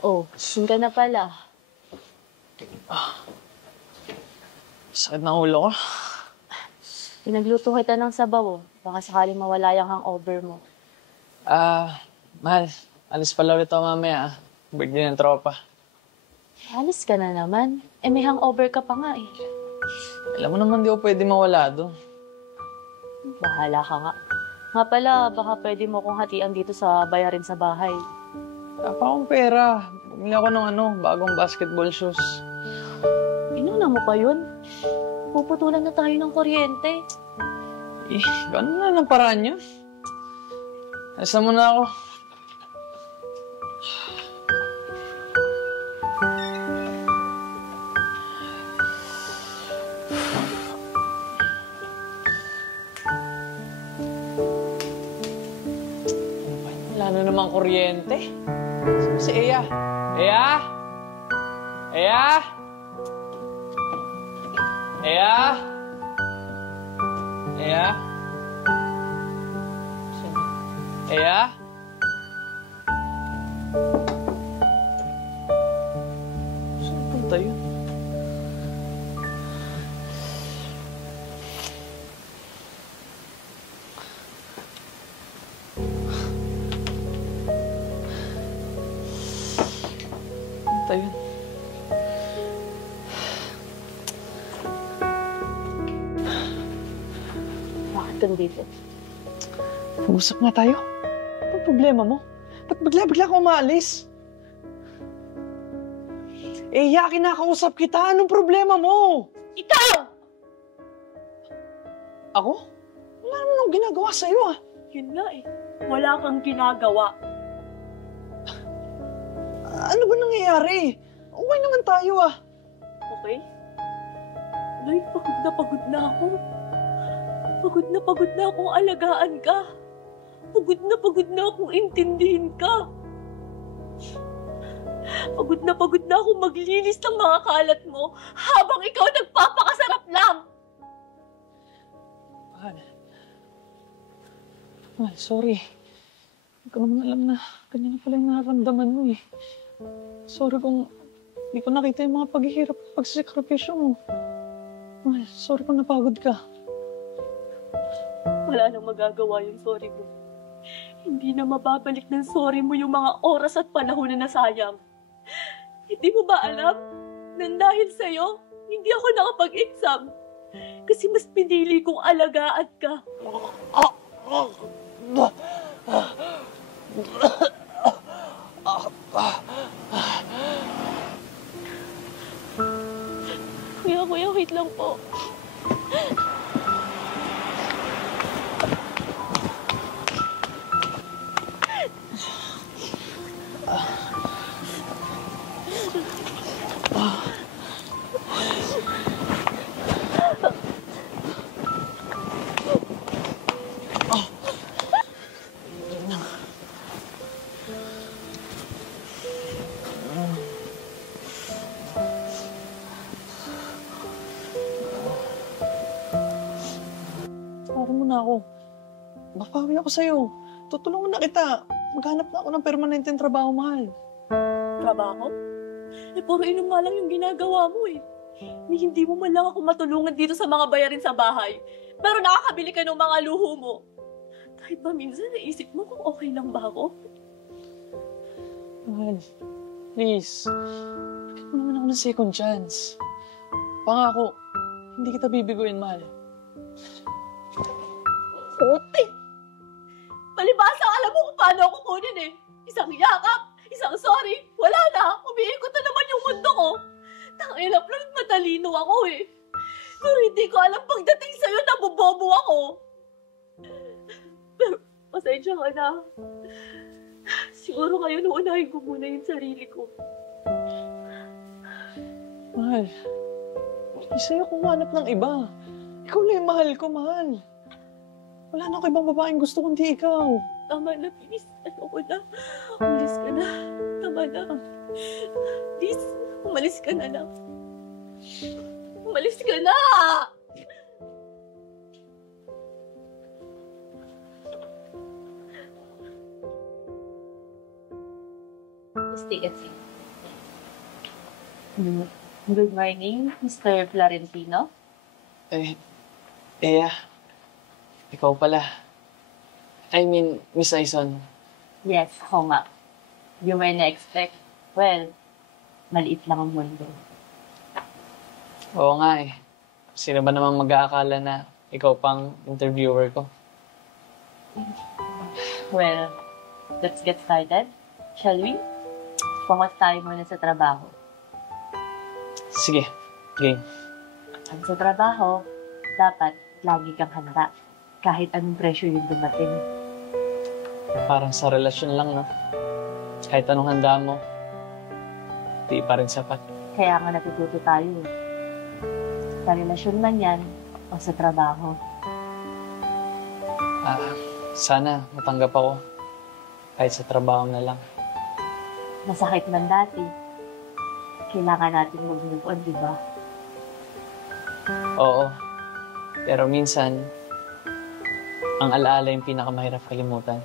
Oh, saan ka na pala? Sakit ng ulo ko. Pinagluto kita ng sabaw, oh. Baka sakaling mawala yung hangover mo. Mahal. Alis pala ulit ako mamaya, ah. Birthday ng tropa. Alis ka na naman. Eh, may hangover ka pa nga, eh. Alam mo naman, di ako pwede mawala doon. Bahala ka nga. Nga pala, baka pwede mo kong hatian dito sa bayarin sa bahay. Wala pa akong pera. Bumili ako ng bagong basketball shoes. Inuna mo pa yun? Puputulan na tayo ng kuryente. Eh, gano'n na ng paraan yun. Asa mo na ako. Wala na namang kuryente. Si Eya. Eya? Eya? Eya? Eya? Eya? Saan punta yun? Punta yun. Bakit dito? Mag-usap nga tayo. Anong problema mo? Ba't bigla-bigla ka umalis? Eya, kinakausap kita. Anong problema mo? Ikaw! Ako? Wala naman akong ginagawa sa'yo, ah. Yun nga eh. Wala kang ginagawa. Ano ba nangyayari? Okay naman tayo, ah. Okay? Lloyd, pagod na ako. Pagod na akong alagaan ka. Pagod na akong intindihin ka. Pagod na akong maglinis ng mga kalat mo habang ikaw nagpapakasarap lang. Mahal, sorry. Hindi ko naman alam na ganyan na pala yung nararamdaman mo, eh. Sorry kung hindi ko nakita yung mga paghihirap at pagsasakripisyo mo. Mahal, sorry kung napagod ka. Wala nang magagawa yung sorry mo. Hindi na mababalik ng sorry mo yung mga oras at panahon na nasayang. Hindi mo ba alam na dahil sa'yo, hindi ako nakapag-exam? Kasi mas pinili kong alagaan ka. Kuya, wait lang po. Tawag mo na ako. Mapawi ako sa'yo. Tutulungan na kita. Maghanap na ako ng permanenteng trabaho, mahal. Trabaho? Eh, puro inom nga lang yung ginagawa mo eh. Hindi mo man lang ako matulungan dito sa mga bayarin sa bahay. Pero nakakabili ka ng mga luho mo. Kahit ba minsan naisip mo kung okay lang ba ako? Mahal, please. Bigyan mo naman ako ng second chance. Pangako, hindi kita bibiguin, mahal. Puti! Palibasa, alam mo kung paano ako kunin eh. Isang yakap, isang sorry, wala na. Umiikot na naman yung mundo ko. Tangilap lang, matalino ako eh. Pero hindi ko alam pagdating sa'yo, nabobobo ako. Pero, pasensya ka na. Siguro ngayon, uunahin ko muna yung sarili ko. Mahal, sa'yo kung hanap ng iba. Ikaw lang yung mahal ko, mahal. Wala na ako ibang babaeng gusto kundi ikaw. Tama na, please. Ayoko na. Umalis ka na. Tama na. Please, umalis ka na lang. Umalis ka na! Just take a seat. Good morning, Mr. Florentino. Eh, ikaw pala. I mean, Miss Aison. Yes, ako nga. You may na-expect. Well, maliit lang ang mundo. Oo nga eh. Sino ba namang mag-aakala na ikaw pang interviewer ko? Well, let's get started. Shall we? Pumas tayo muna sa trabaho. Sige, game. Ang sa trabaho, dapat lagi kang handa. Kahit anong pressure yung dumating. Parang sa relasyon lang, no? Kahit anong handa mo, di pa rin sapat. Kaya nga natututo tayo. Sa relasyon man yan, o sa trabaho. Sana matanggap ako. Kahit sa trabaho na lang. Masakit man dati. Kailangan natin mag-move on, di ba? Oo. Pero minsan, ang alaala yung pinakamahirap kalimutan.